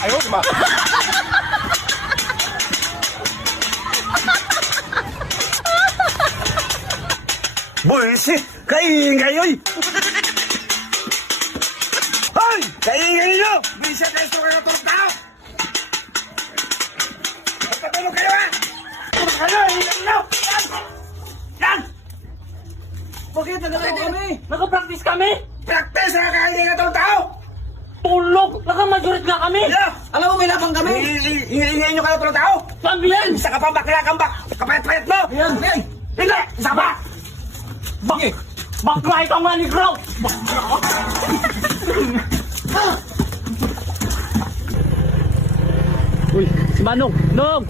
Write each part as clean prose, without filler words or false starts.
Ayos ba? Bullshit! Kaingay, oy! Hoy! Kaingay nyo! Bullshit kayo kayo tulog tao! Magpatulog kayo, ha! Tulog kayo! Ingay nyo! Yan! Yan! Bakit? Nagalaw kami! Nag-practice kami! Practice ha! Kaingay na tulog tao! Tulog! Naka-majorit nga kami! Yan! Alam mo, may labang kami! Ingay nyo kayo tulog tao! Sabi yan! Isa ka pa bakla kang kapayat-payat mo! Yan! Yan! Hindi! Isa pa! Bakla ikaw nga ni Grout! Uy, si Manong! Nong!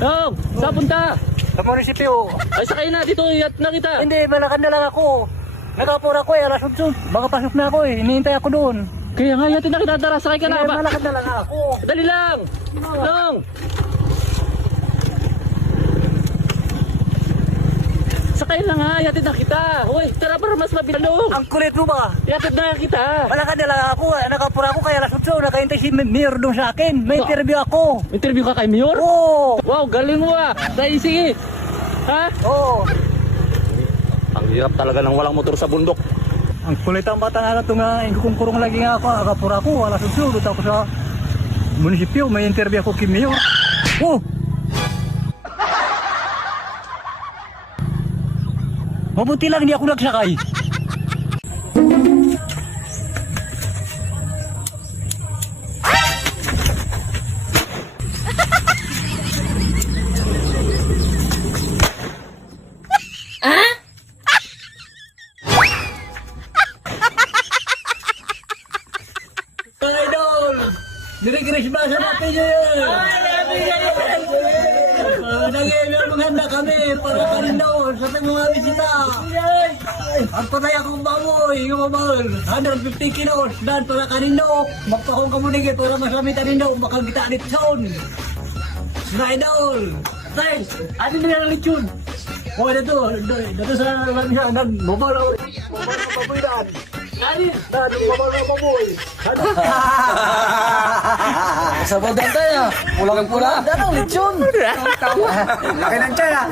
Nong! Saan punta? Sa munisipyo! Ay, sakay na dito, iyat na kita! Hindi, malakad na lang ako! Nagapura ko alas 8. Makapasok na ako hinihintay ako doon! Kaya nga, yatin na kita, tara, sakay ka na ba? Malakad na lang ako! Dali lang! Nong! Sakay na nga, yatid na kita! Uy, tara para mas mabilang! Ang kulit mo ba? Yatid na kita! Malakad na lang ako! Nakapura ako kaya alas 8. Nakahintay si Mayor doon sa akin! May interview ako! Interview ka kay Mayor? Oo! Wow, galing mo ah! Dahil sige! Ha? Oo! Ang hirap talaga ng walang motor sa bundok. Ang kulit ang bata na ito nga, kurong lagi nga ako, nakapura ako, alas 8, doon ako sa munisipyo, may interview ako kay Mayor. Oh! Mabuti lang hindi ako nagsakay. Idol! Merry Christmas sa natin yun! Nag-iilang maganda kami para kanino sa ating mga bisita. Ang patay akong baboy, yung mamahal, 150 kilos, dan para kanino. Magpakong kamunigit para masamit kanino, bakang kita litson. Sina Idol! Thanks! Ano nila ng litson? O, dito sa langya, nag-mobile ako. Mobile na baboy daan. Ano? Mobile na baboy. Sabadan tayo! Pulang pula! Danong litson! Laki ng tiyan, ha!